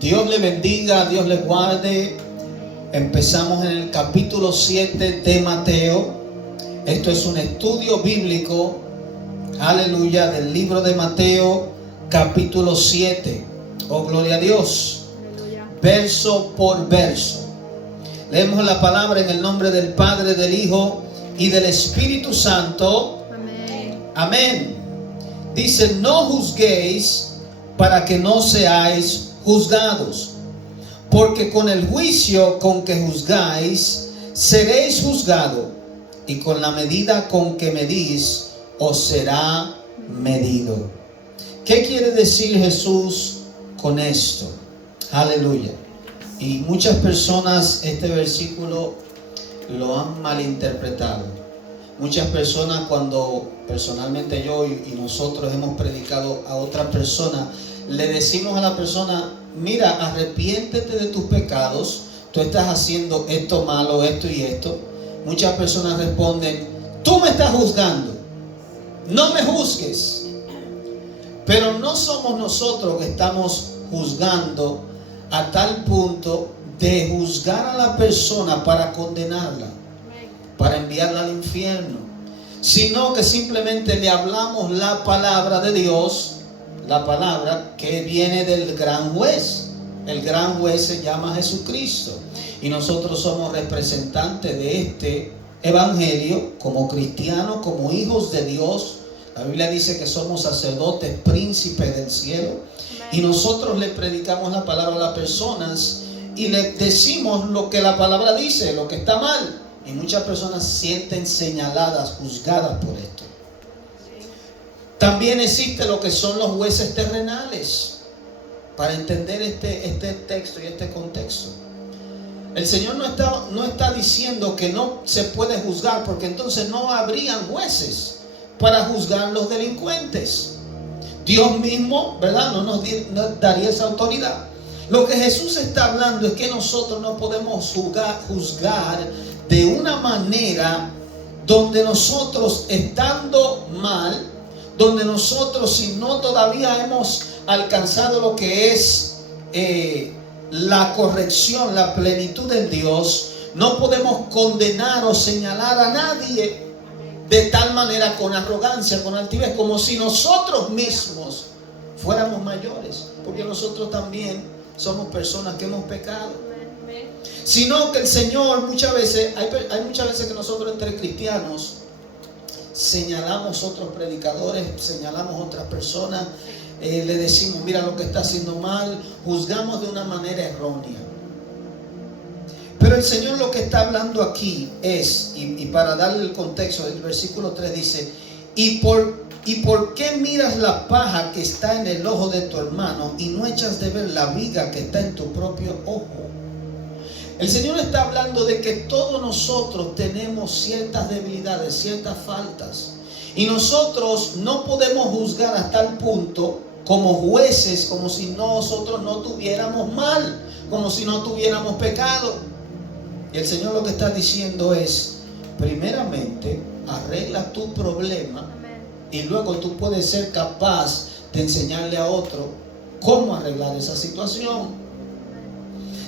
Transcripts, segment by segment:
Dios le bendiga, Dios le guarde. Empezamos en el capítulo 7 de Mateo. Esto es un estudio bíblico, aleluya, del libro de Mateo, capítulo 7. Oh, gloria a Dios. Aleluya. Verso por verso. Leemos la palabra en el nombre del Padre, del Hijo y del Espíritu Santo. Amén. Amén. Dice: no juzguéis para que no seáis juzgados, porque con el juicio con que juzgáis seréis juzgados, y con la medida con que medís os será medido. ¿Qué quiere decir Jesús con esto? Aleluya. Y muchas personas este versículo lo han malinterpretado. Muchas personas, cuando personalmente yo y nosotros hemos predicado a otra persona, le decimos a la persona: mira, arrepiéntete de tus pecados, tú estás haciendo esto malo, esto y esto. Muchas personas responden: tú me estás juzgando, no me juzgues. Pero no somos nosotros que estamos juzgando a tal punto de juzgar a la persona para condenarla, para enviarla al infierno, sino que simplemente le hablamos la palabra de Dios, la palabra que viene del gran juez. El gran juez se llama Jesucristo, y nosotros somos representantes de este evangelio como cristianos, como hijos de Dios. La Biblia dice que somos sacerdotes, príncipes del cielo, y nosotros le predicamos la palabra a las personas y le decimos lo que la palabra dice, lo que está mal. Y muchas personas se sienten señaladas, juzgadas por esto. También existe lo que son los jueces terrenales, para entender este texto y este contexto. El Señor no está diciendo que no se puede juzgar, porque entonces no habrían jueces para juzgar los delincuentes. Dios mismo, ¿verdad?, no nos daría esa autoridad. Lo que Jesús está hablando es que nosotros no podemos juzgar de una manera donde nosotros, estando mal, donde nosotros, si no todavía hemos alcanzado lo que es la corrección, la plenitud de Dios, no podemos condenar o señalar a nadie de tal manera, con arrogancia, con altivez, como si nosotros mismos fuéramos mayores, porque nosotros también somos personas que hemos pecado. Sino que el Señor muchas veces, hay muchas veces que nosotros entre cristianos señalamos otros predicadores, señalamos otras personas, le decimos: mira lo que está haciendo mal, juzgamos de una manera errónea. Pero el Señor lo que está hablando aquí es, y para darle el contexto, el versículo 3 dice: ¿Y por qué miras la paja que está en el ojo de tu hermano y no echas de ver la viga que está en tu propio ojo? El Señor está hablando de que todos nosotros tenemos ciertas debilidades, ciertas faltas, y nosotros no podemos juzgar a tal punto como jueces, como si nosotros no tuviéramos mal, como si no tuviéramos pecado. Y el Señor lo que está diciendo es: primeramente arregla tu problema, y luego tú puedes ser capaz de enseñarle a otro cómo arreglar esa situación.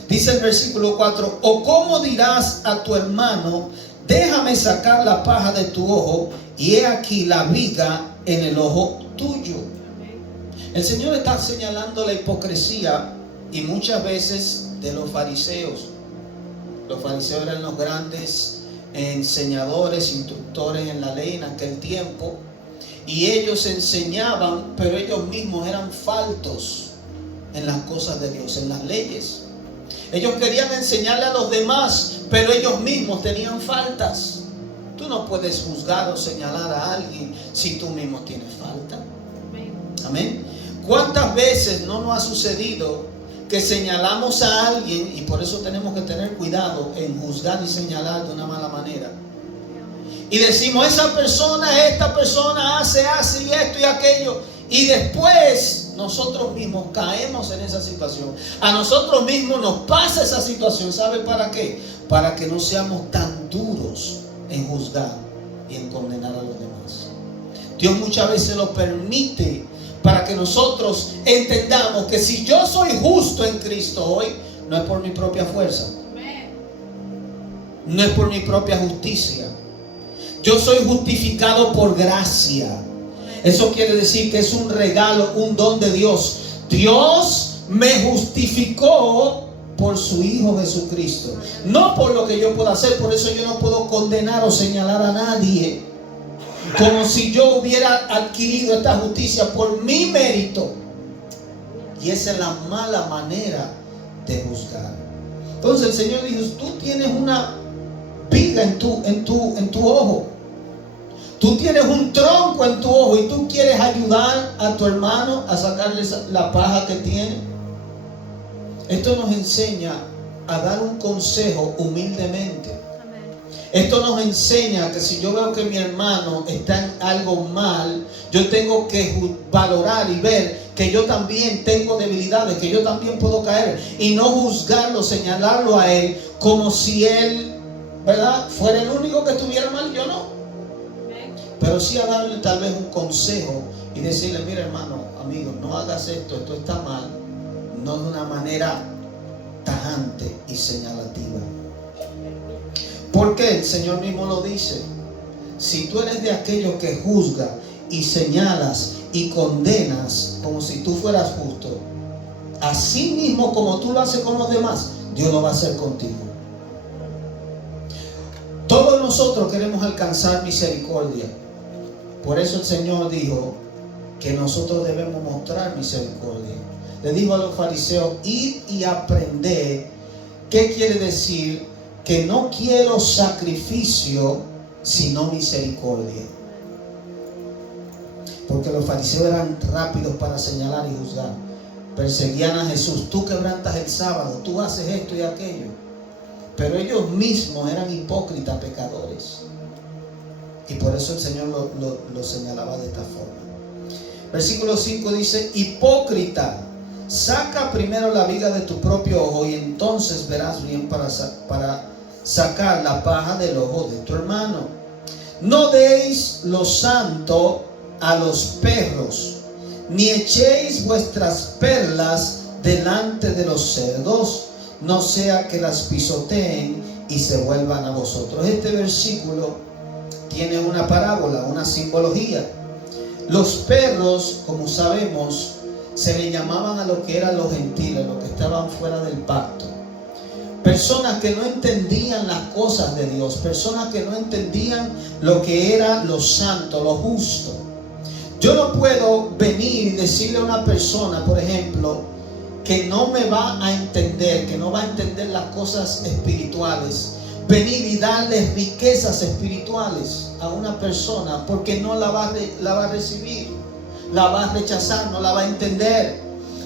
Dice el versículo 4: ¿o cómo dirás a tu hermano, déjame sacar la paja de tu ojo, y he aquí la viga en el ojo tuyo? El Señor está señalando la hipocresía, y muchas veces, de los fariseos. Los fariseos eran los grandes enseñadores, instructores en la ley en aquel tiempo, y ellos enseñaban, pero ellos mismos eran faltos en las cosas de Dios, en las leyes. Ellos querían enseñarle a los demás, pero ellos mismos tenían faltas. Tú no puedes juzgar o señalar a alguien si tú mismo tienes falta. Amén. ¿Cuántas veces no nos ha sucedido que señalamos a alguien, y por eso tenemos que tener cuidado en juzgar y señalar de una mala manera, y decimos: esta persona hace y esto y aquello, y después nosotros mismos caemos en esa situación, a nosotros mismos nos pasa esa situación? ¿Sabe para qué? Para que no seamos tan duros en juzgar y en condenar a los demás. Dios muchas veces lo permite para que nosotros entendamos que si yo soy justo en Cristo hoy, no es por mi propia fuerza, no es por mi propia justicia. Yo soy justificado por gracia. Eso quiere decir que es un regalo, un don de Dios. Dios me justificó por su Hijo Jesucristo, no por lo que yo pueda hacer. Por eso yo no puedo condenar o señalar a nadie como si yo hubiera adquirido esta justicia por mi mérito. Y esa es la mala manera de juzgar. Entonces el Señor dijo: tú tienes una viga en tu ojo, tú tienes un tronco en tu ojo, y tú quieres ayudar a tu hermano a sacarle la paja que tiene. Esto nos enseña a dar un consejo humildemente. Esto nos enseña que si yo veo que mi hermano está en algo mal, yo tengo que valorar y ver que yo también tengo debilidades, que yo también puedo caer, y no juzgarlo, señalarlo a él como si él, ¿verdad?, fuera el único que estuviera mal, yo no. Pero sí a darle tal vez un consejo y decirle: mira, hermano, amigo, no hagas esto, esto está mal. No de una manera tajante y señalativa. Porque el Señor mismo lo dice: si tú eres de aquellos que juzga y señalas y condenas como si tú fueras justo, así mismo como tú lo haces con los demás, Dios lo va a hacer contigo. Todos nosotros queremos alcanzar misericordia. Por eso el Señor dijo que nosotros debemos mostrar misericordia. Le dijo a los fariseos: id y aprended. ¿Qué quiere decir? Que no quiero sacrificio, sino misericordia. Porque los fariseos eran rápidos para señalar y juzgar. Perseguían a Jesús: tú quebrantas el sábado, tú haces esto y aquello. Pero ellos mismos eran hipócritas, pecadores. Y por eso el Señor lo señalaba de esta forma. Versículo 5 dice: hipócrita, saca primero la viga de tu propio ojo, y entonces verás bien para sacar la paja del ojo de tu hermano. No deis lo santo a los perros, ni echéis vuestras perlas delante de los cerdos, no sea que las pisoteen y se vuelvan a vosotros. Este versículo tiene una parábola, una simbología. Los perros, como sabemos, se le llamaban a lo que eran los gentiles, los que estaban fuera del pacto. Personas que no entendían las cosas de Dios, personas que no entendían lo que era lo santo, lo justo. Yo no puedo venir y decirle a una persona, por ejemplo, que no me va a entender, que no va a entender las cosas espirituales, venir y darle riquezas espirituales a una persona, porque no la va a recibir, la va a rechazar, no la va a entender.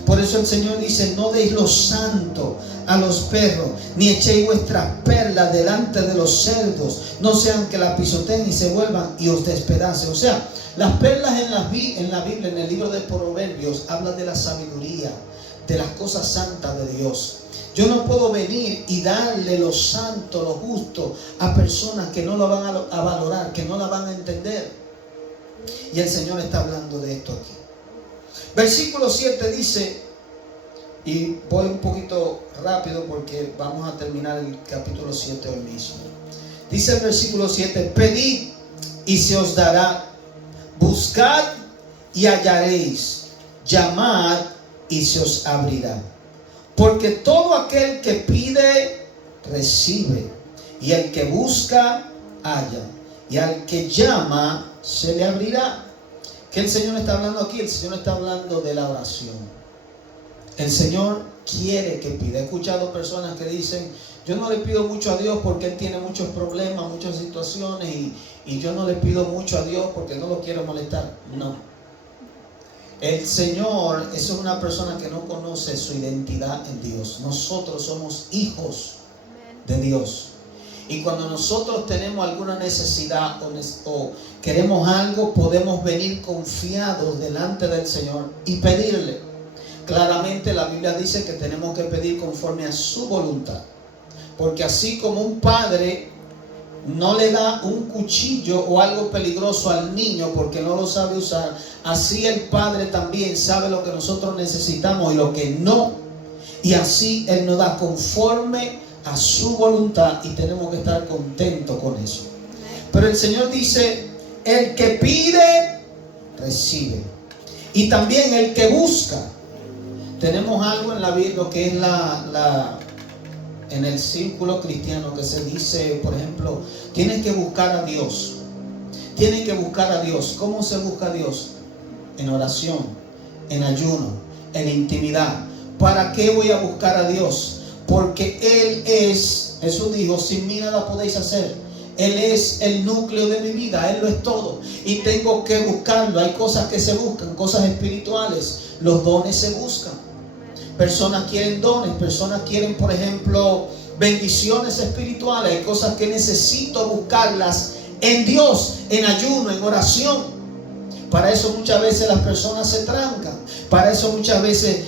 Por eso el Señor dice: no deis lo santo a los perros, ni echéis vuestras perlas delante de los cerdos, no sean que la pisoteen y se vuelvan y os despedacen. O sea, las perlas en la Biblia, en el libro de Proverbios, habla de la sabiduría, de las cosas santas de Dios. Yo no puedo venir y darle lo santo, lo justo a personas que no lo van a valorar, que no la van a entender. Y el Señor está hablando de esto aquí. Versículo 7 dice, y voy un poquito rápido porque vamos a terminar el capítulo 7 hoy mismo. Dice el versículo 7: pedid y se os dará, buscad y hallaréis, llamad y se os abrirá. Porque todo aquel que pide, recibe, y el que busca, halla, y al que llama, se le abrirá. ¿Qué el Señor está hablando aquí? El Señor está hablando de la oración. El Señor quiere que pida. He escuchado personas que dicen: yo no le pido mucho a Dios porque Él tiene muchos problemas, muchas situaciones, y yo no le pido mucho a Dios porque no lo quiero molestar. No. El Señor es una persona que no conoce su identidad en Dios. Nosotros somos hijos de Dios. Y cuando nosotros tenemos alguna necesidad o queremos algo, podemos venir confiados delante del Señor y pedirle. Claramente la Biblia dice que tenemos que pedir conforme a su voluntad. Porque así como un padre no le da un cuchillo o algo peligroso al niño porque no lo sabe usar, así el Padre también sabe lo que nosotros necesitamos y lo que no. Y así Él nos da conforme a su voluntad y tenemos que estar contentos con eso. Pero el Señor dice, el que pide, recibe. Y también el que busca. Tenemos algo en la Biblia, lo que es en el círculo cristiano, que se dice, por ejemplo, tienes que buscar a Dios. Tienes que buscar a Dios. ¿Cómo se busca a Dios? En oración, en ayuno, en intimidad. ¿Para qué voy a buscar a Dios? Porque Él es, Jesús dijo, sin mí nada podéis hacer. Él es el núcleo de mi vida, Él lo es todo. Y tengo que buscarlo. Hay cosas que se buscan, cosas espirituales. Los dones se buscan. Personas quieren dones, personas quieren, por ejemplo, bendiciones espirituales. Hay cosas que necesito buscarlas en Dios, en ayuno, en oración. Para eso muchas veces las personas se trancan. Para eso muchas veces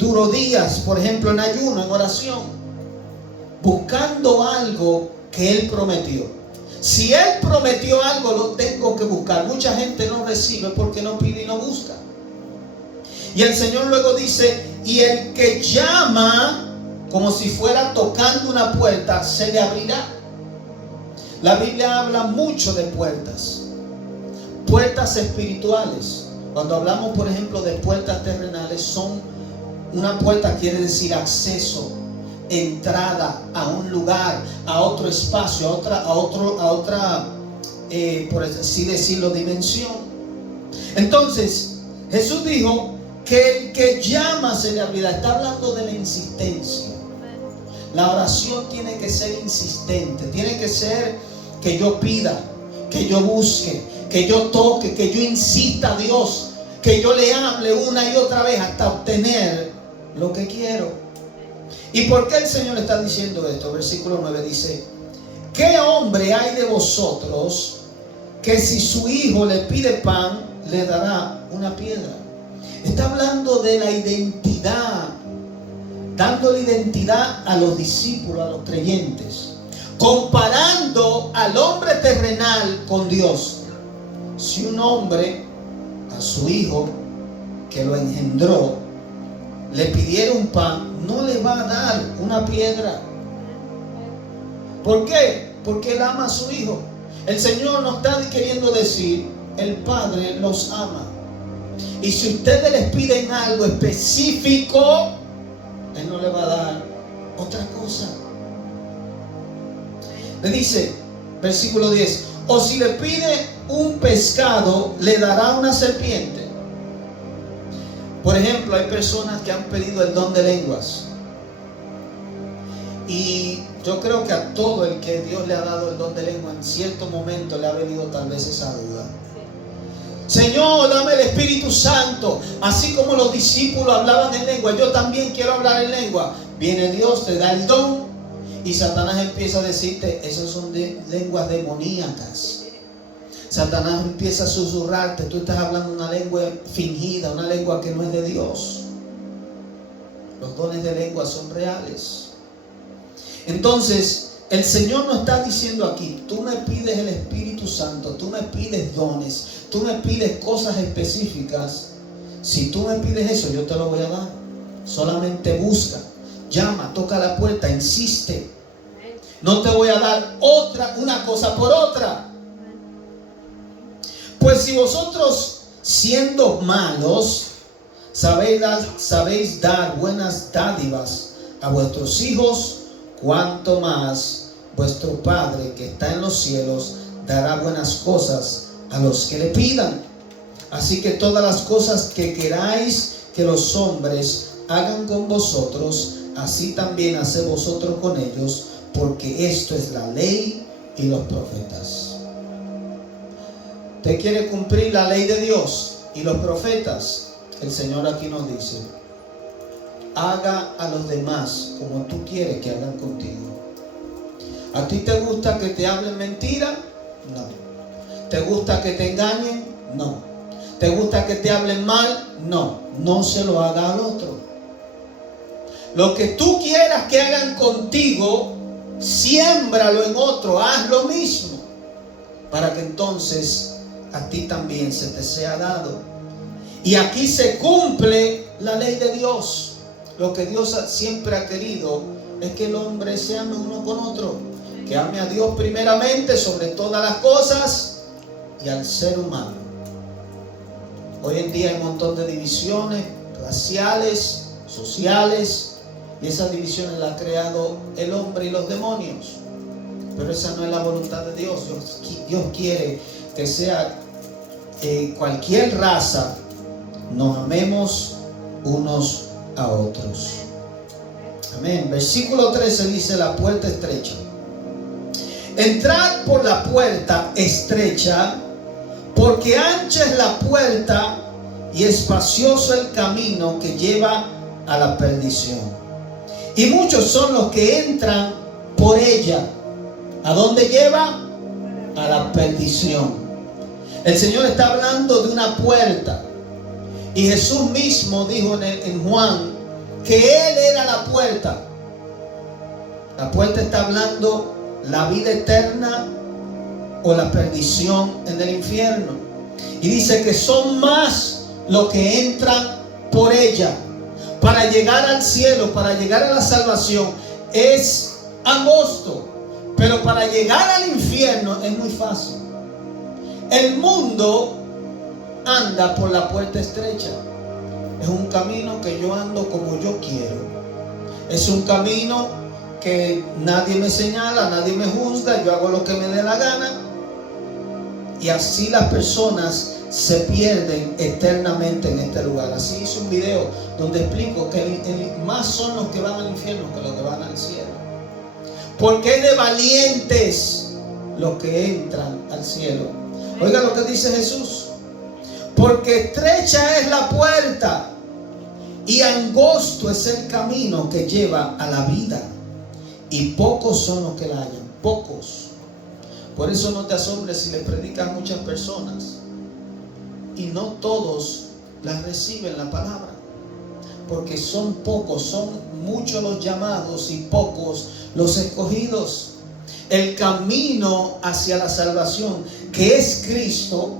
duro días, por ejemplo, en ayuno, en oración, buscando algo que Él prometió. Si Él prometió algo, lo tengo que buscar. Mucha gente no recibe porque no pide y no busca. Y el Señor luego dice, y el que llama, como si fuera tocando una puerta, se le abrirá. La Biblia habla mucho de puertas. Puertas espirituales. Cuando hablamos, por ejemplo, de puertas terrenales, una puerta quiere decir acceso, entrada a un lugar, a otro espacio, a otra, por así decirlo, dimensión. Entonces, Jesús dijo que el que llama se le abrirá. Está hablando de la insistencia. La oración tiene que ser insistente, tiene que ser que yo pida, que yo busque, que yo toque, que yo insista a Dios, que yo le hable una y otra vez hasta obtener lo que quiero. ¿Y por qué el Señor está diciendo esto? Versículo 9 dice, ¿qué hombre hay de vosotros que si su hijo le pide pan, le dará una piedra? Está hablando de la identidad, dándole identidad a los discípulos, a los creyentes, comparando al hombre terrenal con Dios. Si un hombre a su hijo que lo engendró le pidiera un pan, no le va a dar una piedra. ¿Por qué? Porque Él ama a su hijo. El Señor nos está queriendo decir, el Padre los ama. Y si ustedes les piden algo específico, Él no le va a dar otra cosa. Le dice, versículo 10, o si le pide un pescado, le dará una serpiente. Por ejemplo, hay personas que han pedido el don de lenguas. Y yo creo que a todo el que Dios le ha dado el don de lengua, en cierto momento le ha venido tal vez esa duda. Señor, dame el Espíritu Santo. Así como los discípulos hablaban en lengua, yo también quiero hablar en lengua. Viene Dios, te da el don, y Satanás empieza a decirte, esas son lenguas demoníacas. Satanás empieza a susurrarte, tú estás hablando una lengua fingida, una lengua que no es de Dios. Los dones de lengua son reales. Entonces, el Señor nos está diciendo aquí, tú me pides el Espíritu Santo, tú me pides dones, tú me pides cosas específicas. Si tú me pides eso, yo te lo voy a dar. Solamente busca, llama, toca la puerta, insiste. No te voy a dar una cosa por otra. Pues si vosotros, siendo malos, sabéis dar buenas dádivas a vuestros hijos, cuanto más vuestro Padre que está en los cielos dará buenas cosas a los que le pidan. Así que todas las cosas que queráis que los hombres hagan con vosotros, así también haced vosotros con ellos, porque esto es la ley y los profetas. Usted quiere cumplir la ley de Dios y los profetas. El Señor aquí nos dice, haga a los demás como tú quieres que hagan contigo. ¿A ti te gusta que te hablen mentira? No. ¿Te gusta que te engañen? No. ¿Te gusta que te hablen mal? No. No se lo haga al otro. Lo que tú quieras que hagan contigo, siémbralo en otro, haz lo mismo, para que entonces a ti también se te sea dado. Y aquí se cumple la ley de Dios. Lo que Dios siempre ha querido es que el hombre se ame uno con otro, que ame a Dios primeramente sobre todas las cosas y al ser humano. Hoy en día hay un montón de divisiones raciales, sociales, y esas divisiones las ha creado el hombre y los demonios. Pero esa no es la voluntad de Dios. Dios quiere que sea cualquier raza, nos amemos unos a otros. Amén. Versículo 13 dice: la puerta estrecha. Entrad por la puerta estrecha, porque ancha es la puerta y espacioso el camino que lleva a la perdición. Y muchos son los que entran por ella. ¿A dónde lleva? A la perdición. El Señor está hablando de una puerta. Y Jesús mismo dijo en Juan que Él era la puerta. La puerta está hablando la vida eterna o la perdición en el infierno. Y dice que son más los que entran por ella. Para llegar al cielo, para llegar a la salvación, es angosto. Pero para llegar al infierno es muy fácil. El mundo anda por la puerta estrecha. Es un camino que yo ando como yo quiero. Es un camino que nadie me señala, nadie me juzga, yo hago lo que me dé la gana. Y así las personas se pierden eternamente en este lugar. Así hice un video donde explico que más son los que van al infierno que los que van al cielo. Porque es de valientes los que entran al cielo. Oiga lo que dice Jesús: porque estrecha es la puerta y angosto es el camino que lleva a la vida, y pocos son los que la hallan. Pocos. Por eso no te asombres si le predicas a muchas personas y no todos las reciben la palabra, porque son pocos, son muchos los llamados y pocos los escogidos. El camino hacia la salvación, que es Cristo,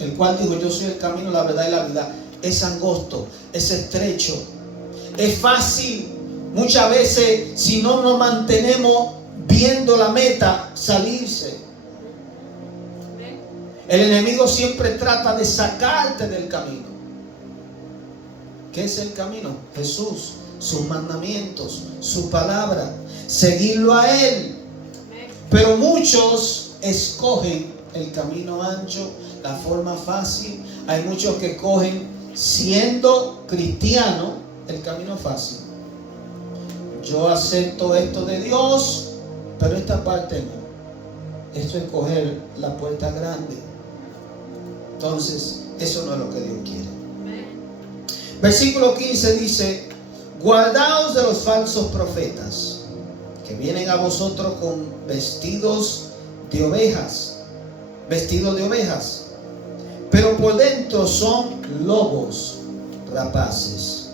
el cual dijo: yo soy el camino, la verdad y la vida, es angosto, es estrecho, es fácil. Muchas veces, si no nos mantenemos viendo la meta, salirse. El enemigo siempre trata de sacarte del camino. ¿Qué es el camino? Jesús, sus mandamientos, su palabra, seguirlo a Él. Pero muchos escogen el camino ancho, la forma fácil. Hay muchos que cogen, siendo cristiano, el camino fácil. Yo acepto esto de Dios, pero esta parte no. Esto es coger la puerta grande. Entonces, eso no es lo que Dios quiere. Versículo 15 dice: guardaos de los falsos profetas, que vienen a vosotros con vestidos de ovejas, pero por dentro son lobos rapaces.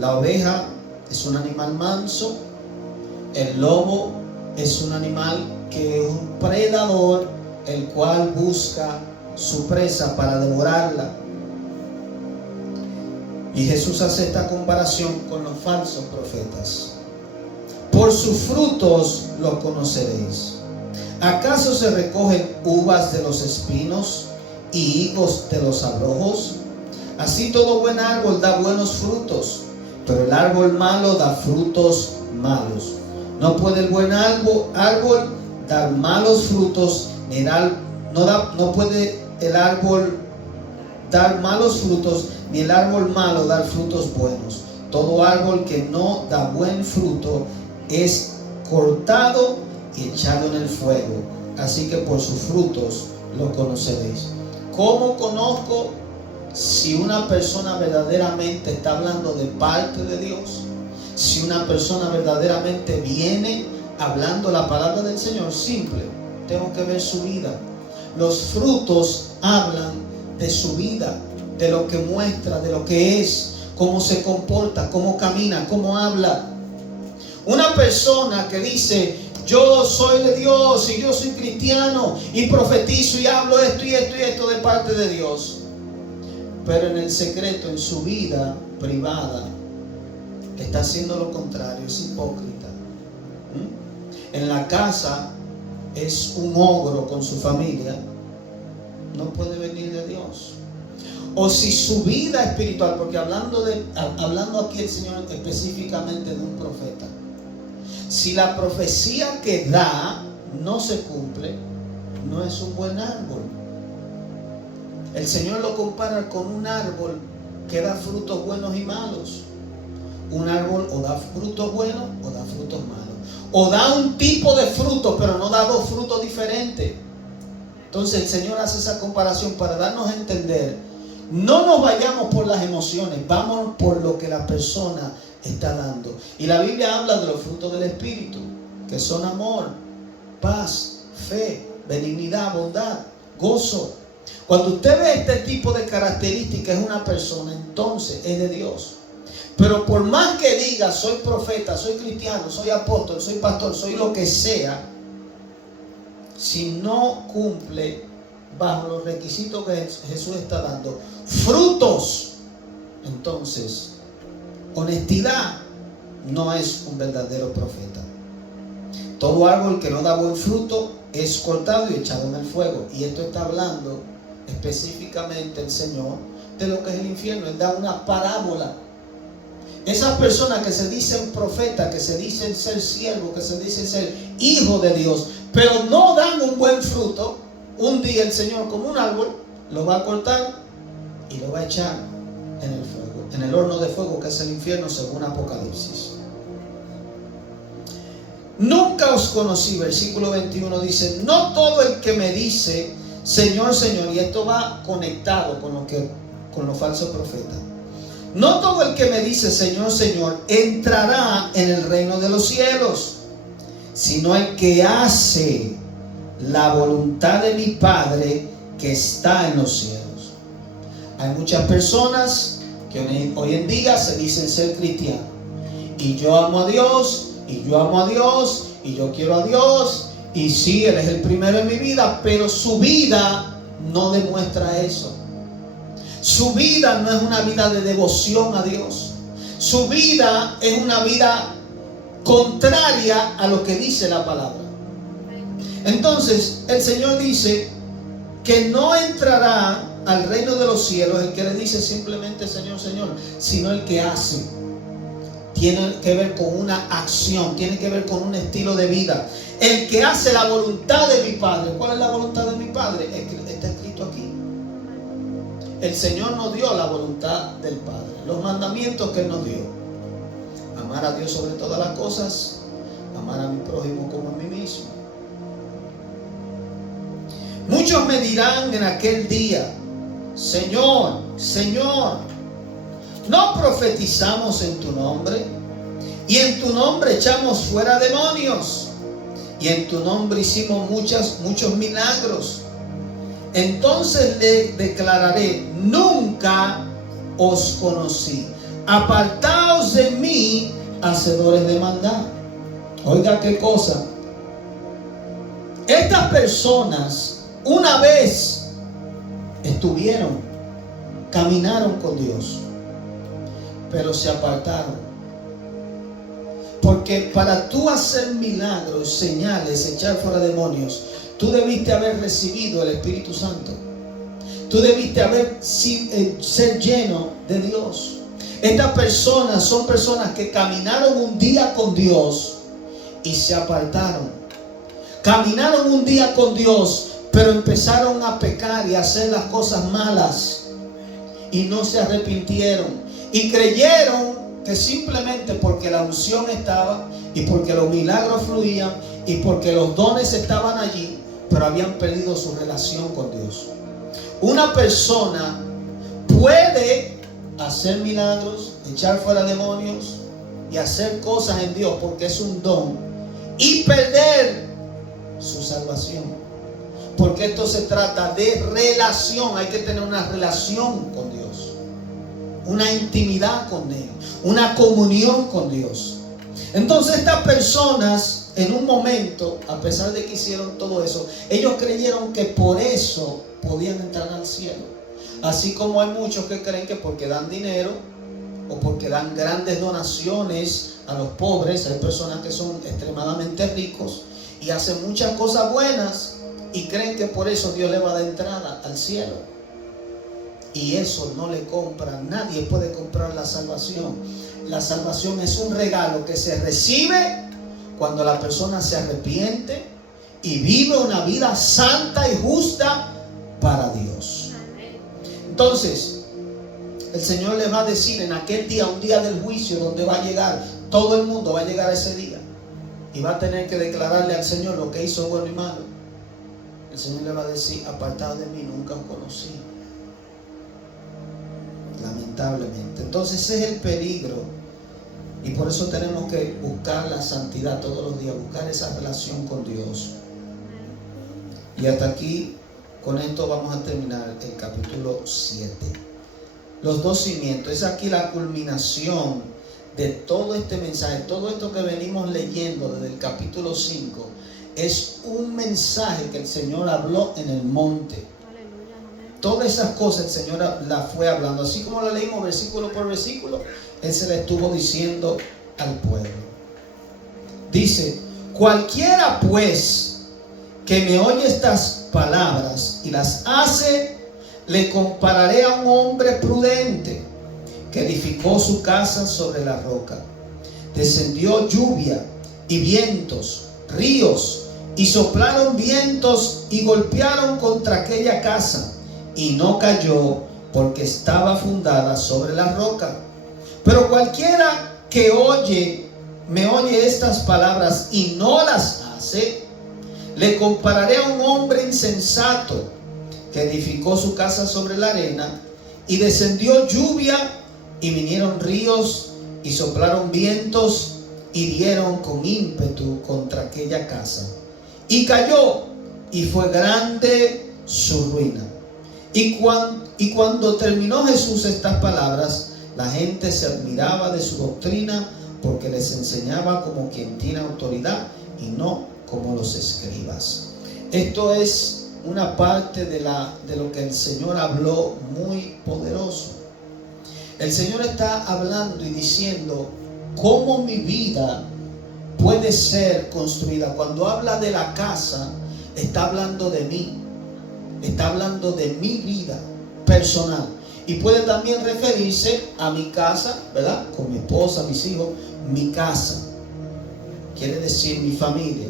La oveja es un animal manso, el lobo es un animal que es un predador, el cual busca su presa para devorarla. Y Jesús hace esta comparación con los falsos profetas. Por sus frutos los conoceréis. ¿Acaso se recogen uvas de los espinos y higos de los abrojos? Así todo buen árbol da buenos frutos, pero el árbol malo da frutos malos. No puede el buen árbol dar malos frutos, no puede el árbol dar malos frutos, ni el árbol malo dar frutos buenos. Todo árbol que no da buen fruto es cortado y echado en el fuego. Así que por sus frutos lo conoceréis. ¿Cómo conozco si una persona verdaderamente está hablando de parte de Dios? Si una persona verdaderamente viene hablando la palabra del Señor. Simple, tengo que ver su vida. Los frutos hablan de su vida, de lo que muestra, de lo que es, cómo se comporta, cómo camina, cómo habla. Una persona que dice: yo soy de Dios y yo soy cristiano y profetizo y hablo esto y esto y esto de parte de Dios. Pero en el secreto, en su vida privada, está haciendo lo contrario, es hipócrita. En la casa es un ogro con su familia, no puede venir de Dios. O si su vida espiritual, porque hablando aquí el Señor específicamente de un profeta, si la profecía que da no se cumple, no es un buen árbol. El Señor lo compara con un árbol que da frutos buenos y malos. Un árbol o da frutos buenos o da frutos malos. O da un tipo de fruto, pero no da dos frutos diferentes. Entonces el Señor hace esa comparación para darnos a entender. No nos vayamos por las emociones, vamos por lo que la persona está dando. Y la Biblia habla de los frutos del Espíritu, que son amor, paz, fe, benignidad, bondad, gozo. Cuando usted ve este tipo de características en una persona, entonces es de Dios. Pero por más que diga soy profeta, soy cristiano, soy apóstol, soy pastor, soy lo que sea, si no cumple bajo los requisitos que Jesús está dando frutos, entonces honestidad, no es un verdadero profeta. Todo árbol que no da buen fruto es cortado y echado en el fuego. Y esto está hablando específicamente el Señor de lo que es el infierno. Él da una parábola. Esas personas que se dicen profetas, que se dicen ser siervos, que se dicen ser hijos de Dios, pero no dan un buen fruto, un día el Señor, como un árbol, lo va a cortar y lo va a echar en el fuego, en el horno de fuego que es el infierno, según Apocalipsis. Nunca os conocí, versículo 21 dice, no todo el que me dice Señor, Señor, y esto va conectado con los falsos profetas. No todo el que me dice Señor, Señor entrará en el reino de los cielos, sino el que hace la voluntad de mi Padre que está en los cielos. Hay muchas personas que hoy en día se dicen ser cristianos. Y yo amo a Dios, y yo amo a Dios, y yo quiero a Dios, y sí, Él es el primero en mi vida, pero su vida no demuestra eso. Su vida no es una vida de devoción a Dios. Su vida es una vida contraria a lo que dice la palabra. Entonces, el Señor dice que no entrará al reino de los cielos el que le dice simplemente Señor, Señor, sino el que hace. Tiene que ver con una acción, tiene que ver con un estilo de vida. El que hace la voluntad de mi Padre. ¿Cuál es la voluntad de mi Padre? Está escrito aquí. El Señor nos dio la voluntad del Padre, los mandamientos que Él nos dio. Amar a Dios sobre todas las cosas, amar a mi prójimo como a mí mismo. Muchos me dirán en aquel día, Señor, Señor, ¿no profetizamos en tu nombre? Y en tu nombre echamos fuera demonios. Y en tu nombre hicimos muchos milagros. Entonces le declararé, nunca os conocí. Apartaos de mí, hacedores de maldad. Oiga qué cosa. Estas personas una vez caminaron con Dios, pero se apartaron. Porque para tú hacer milagros, señales, echar fuera demonios, tú debiste haber recibido el Espíritu Santo. Tú debiste ser lleno de Dios. Estas personas son personas que caminaron un día con Dios y se apartaron. Caminaron un día con Dios, pero empezaron a pecar y a hacer las cosas malas. Y no se arrepintieron. Y creyeron que simplemente porque la unción estaba y porque los milagros fluían y porque los dones estaban allí, pero habían perdido su relación con Dios. Una persona puede hacer milagros, echar fuera demonios y hacer cosas en Dios porque es un don, y perder su salvación. Porque esto se trata de relación. Hay que tener una relación con Dios, una intimidad con Él, una comunión con Dios. Entonces estas personas en un momento, a pesar de que hicieron todo eso, ellos creyeron que por eso podían entrar al cielo. Así como hay muchos que creen que porque dan dinero o porque dan grandes donaciones a los pobres, hay personas que son extremadamente ricos y hacen muchas cosas buenas y creen que por eso Dios le va a dar entrada al cielo. Y eso no le compra, nadie puede comprar la salvación. La salvación es un regalo que se recibe cuando la persona se arrepiente y vive una vida santa y justa para Dios. Entonces, el Señor le va a decir en aquel día, un día del juicio, donde va a llegar, todo el mundo va a llegar a ese día y va a tener que declararle al Señor lo que hizo bueno y malo. El Señor le va a decir: apartado de mí, nunca os conocí. Lamentablemente. Entonces ese es el peligro, y por eso tenemos que buscar la santidad todos los días, buscar esa relación con Dios. Y hasta aquí, con esto vamos a terminar el capítulo 7. Los dos cimientos, es aquí la culminación de todo este mensaje. Todo esto que venimos leyendo desde el capítulo 5 es un mensaje que el Señor habló en el monte. Todas esas cosas el Señor las fue hablando, así como lo leímos versículo por versículo. Él se le estuvo diciendo al pueblo. Dice: cualquiera pues que me oye estas palabras y las hace, le compararé a un hombre prudente que edificó su casa sobre la roca. Descendió lluvia y vientos, ríos, y soplaron vientos y golpearon contra aquella casa, y no cayó, porque estaba fundada sobre la roca. Pero cualquiera que me oye estas palabras y no las hace, le compararé a un hombre insensato que edificó su casa sobre la arena, y descendió lluvia y vinieron ríos y soplaron vientos y dieron con ímpetu contra aquella casa, y cayó, y fue grande su ruina. Y cuando terminó Jesús estas palabras, la gente se admiraba de su doctrina, porque les enseñaba como quien tiene autoridad y no como los escribas. Esto es una parte de lo que el Señor habló muy poderoso. El Señor está hablando y diciendo cómo mi vida puede ser construida. Cuando habla de la casa, está hablando de mí. Está hablando de mi vida personal. Y puede también referirse a mi casa, ¿verdad? Con mi esposa, mis hijos. Mi casa quiere decir mi familia.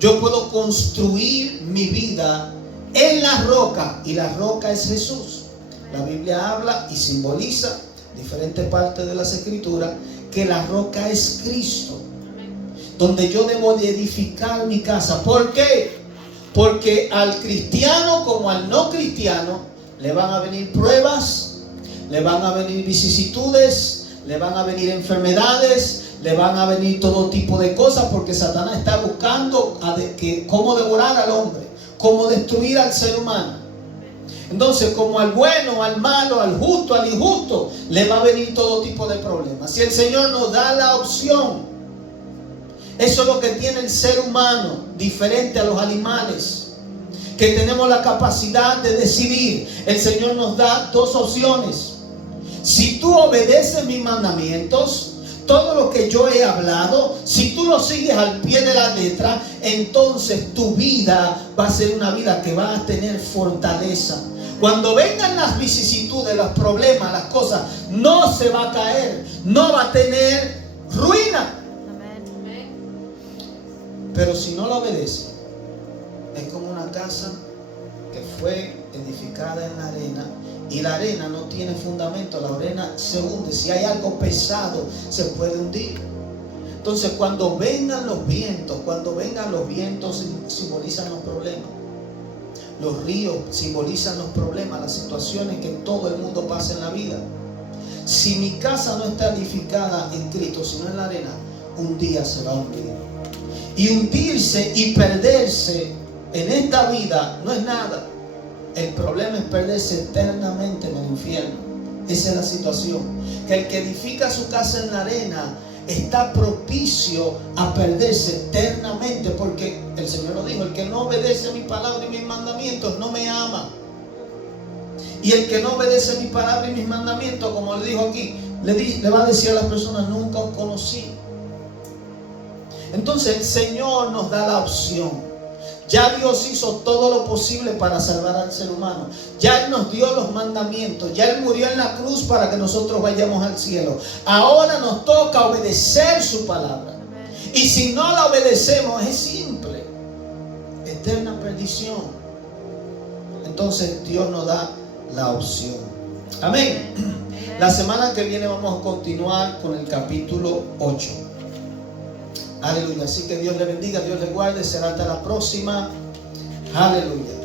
Yo puedo construir mi vida en la roca, y la roca es Jesús. La Biblia habla y simboliza diferentes partes de las Escrituras que la roca es Cristo, donde yo debo de edificar mi casa. ¿Por qué? Porque al cristiano como al no cristiano le van a venir pruebas, le van a venir vicisitudes, le van a venir enfermedades, le van a venir todo tipo de cosas, porque Satanás está buscando cómo devorar al hombre, cómo destruir al ser humano. Entonces, como al bueno, al malo, al justo, al injusto, le va a venir todo tipo de problemas. Si el Señor nos da la opción, eso es lo que tiene el ser humano, diferente a los animales, que tenemos la capacidad de decidir. El Señor nos da dos opciones. Si tú obedeces mis mandamientos, todo lo que yo he hablado, si tú lo sigues al pie de la letra, entonces tu vida va a ser una vida que va a tener fortaleza. Cuando vengan las vicisitudes, los problemas, las cosas, no se va a caer, no va a tener ruina. Pero si no lo obedece, es como una casa que fue edificada en la arena, y la arena no tiene fundamento, la arena se hunde. Si hay algo pesado, se puede hundir. Entonces, cuando vengan los vientos simbolizan los problemas. Los ríos simbolizan los problemas, las situaciones que todo el mundo pasa en la vida. Si mi casa no está edificada en Cristo, sino en la arena, un día se va a hundir. Y hundirse y perderse en esta vida no es nada. El problema es perderse eternamente en el infierno. Esa es la situación. Que el que edifica su casa en la arena está propicio a perderse eternamente, porque el Señor lo dijo: el que no obedece mi palabra y mis mandamientos no me ama. Y el que no obedece mi palabra y mis mandamientos, como le dijo aquí, le va a decir a las personas: nunca os conocí. Entonces el Señor nos da la opción. Ya Dios hizo todo lo posible para salvar al ser humano. Ya Él nos dio los mandamientos. Ya Él murió en la cruz para que nosotros vayamos al cielo. Ahora nos toca obedecer su palabra. Y si no la obedecemos, es simple: eterna perdición. Entonces Dios nos da la opción. Amén. La semana que viene vamos a continuar con el capítulo 8. Aleluya. Así que Dios le bendiga, Dios le guarde. Será hasta la próxima. Aleluya.